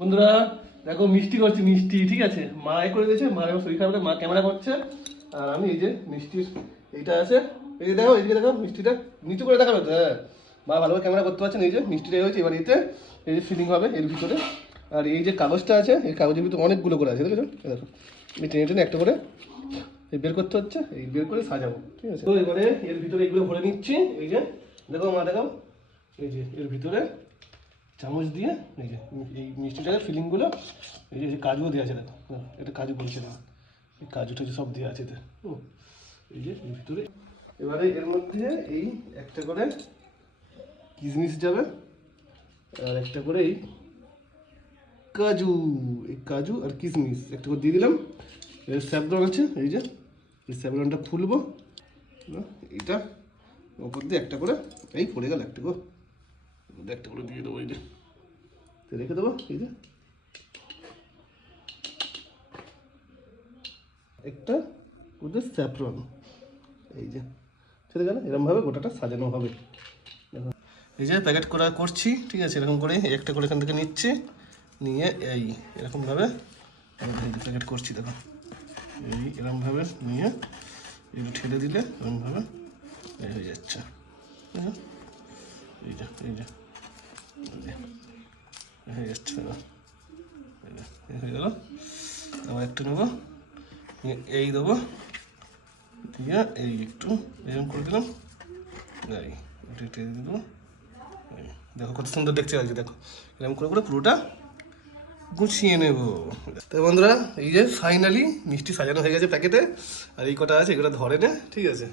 বন্ধুরা দেখো মিষ্টি করছি, মিষ্টি ঠিক আছে। মা করে দিয়েছে, মা এখন শরীর খারাপ, মা ক্যামেরা করছে আর আমি এই যে মিষ্টির এইটা আছে, এই যে দেখো এইদিকে দেখো মিষ্টিটা নিচু করে দেখাবে তো। হ্যাঁ, মা ভালোভাবে ক্যামেরা করতে পারছেন। এই যে মিষ্টিটা হয়েছে, এবার এতে এই যে ফিলিং হবে এর ভিতরে। আর এই যে কাগজটা আছে, এই কাগজের ভিতরে অনেকগুলো করে আছে, দেখেছো? দেখো এই টেনে টেনে একটা করে এই বের করতে হচ্ছে, এই বের করে সাজাবো, ঠিক আছে। তো এবারে এর ভিতরে এগুলো ভরে নিচ্ছি। এই যে দেখো মা দেখাও, এই যে এর ভিতরে চামচ দিয়ে এই যে এই মিষ্টিটাকে ফিলিংগুলো, এই যে কাজুও দেওয়া আছে দেখো, এটা কাজু বলছে না, এই কাজু টাজু সব দেওয়া আছে এতে। এই যে এর ভিতরে এবারে এর মধ্যে এই একটা করে কিশমিশ যাবে আর একটা করে এই কাজু, এই কাজু আর কিশমিশ একটা করে দিয়ে দিলাম। এর স্যাফরন আছে, এই যে এই স্যাফরনটা খুলবো, এইটা ওপর দিয়ে একটা করে, এই পড়ে গেল একটা করে, একটা করে দিয়ে দেবো, এই যে রেখে দেবো। এই যে একটা ওদের স্যাফরন, এই যে ছেড়ে গেল, এরকমভাবে গোটাটা সাজানো হবে। দেখো এই যে প্যাকেট করা করছি, ঠিক আছে। এরকম করে একটা করে এখান থেকে নিচ্ছি, নিয়ে এই এরকমভাবে প্যাকেট করছি। দেখো এই এরকমভাবে নিয়ে একটু ঠেলে দিলে এরকমভাবে হয়ে যাচ্ছে। এই যে এই যে হয়ে যাচ্ছে, হয়ে গেল। আবার একটা নেবো, এই দেবো দিয়ে এই একটু এরকম করে দিলাম, এই একটু একটু দিয়ে দেবো। দেখো কত সুন্দর দেখতে লাগছে, দেখো এরকম করে করে পুরোটা গুছিয়ে নেব। তো বন্ধুরা এই যে ফাইনালি মিষ্টি সাজানো হয়ে গেছে প্যাকেটে, আর এই কটা আছে এগুলো ধরে নে, ঠিক আছে।